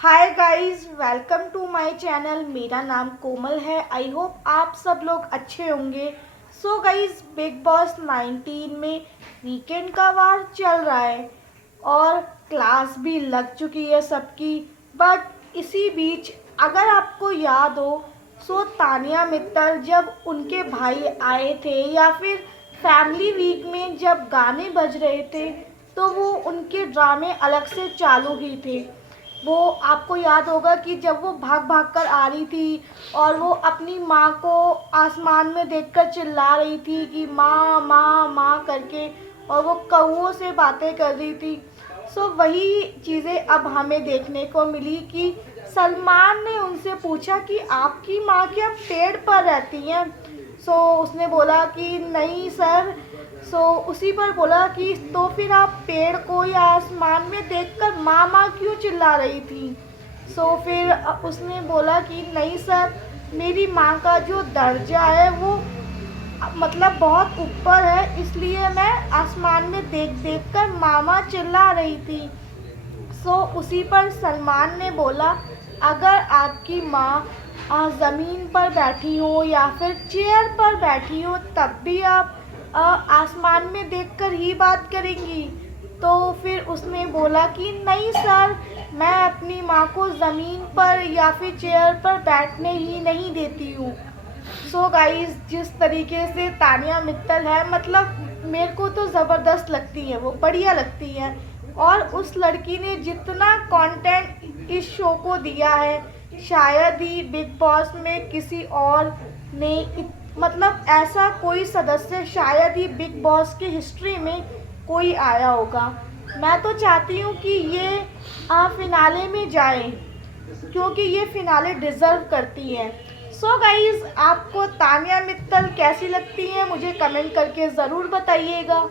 Hi guys, welcome to my channel. मेरा नाम कोमल है। आई होप आप सब लोग अच्छे होंगे। सो गाइस, बिग बॉस 19 में वीकेंड का वार चल रहा है और क्लास भी लग चुकी है सबकी। बट इसी बीच अगर आपको याद हो, सो तानिया मित्तल जब उनके भाई आए थे या फिर फैमिली वीक में जब गाने बज रहे थे, तो वो उनके ड्रामे अलग से चालू ही थे। वो आपको याद होगा कि जब वो भाग भाग कर आ रही थी और वो अपनी माँ को आसमान में देखकर चिल्ला रही थी कि माँ माँ माँ करके, और वो कौओं से बातें कर रही थी। सो वही चीज़ें अब हमें देखने को मिली कि सलमान ने उनसे पूछा कि आपकी माँ क्या पेड़ पर रहती हैं। सो उसने बोला कि नहीं सर। सो उसी पर बोला कि तो फिर आप पेड़ को या आसमान में देखकर माँ माँ क्यों चिल्ला रही थी। सो फिर उसने बोला कि नहीं सर, मेरी माँ का जो दर्जा है वो मतलब बहुत ऊपर है, इसलिए मैं आसमान में देख देख कर मामा चिल्ला रही थी। सो उसी पर सलमान ने बोला, अगर आपकी माँ ज़मीन पर बैठी हो या फिर चेयर पर बैठी हो तब भी आप आसमान में देखकर ही बात करेंगी। तो फिर उसने बोला कि नहीं सर, मैं अपनी माँ को ज़मीन पर या फिर चेयर पर बैठने ही नहीं देती हूँ। सो गाइस, जिस तरीके से तानिया मित्तल है, मतलब मेरे को तो ज़बरदस्त लगती है, वो बढ़िया लगती है। और उस लड़की ने जितना कंटेंट इस शो को दिया है, शायद ही बिग बॉस में किसी और ने मतलब ऐसा कोई सदस्य शायद ही बिग बॉस की हिस्ट्री में कोई आया होगा। मैं तो चाहती हूँ कि ये फिनाले में जाए, क्योंकि ये फिनाले डिज़र्व करती है। सो गाइज़, आपको तानिया मित्तल कैसी लगती हैं मुझे कमेंट करके ज़रूर बताइएगा।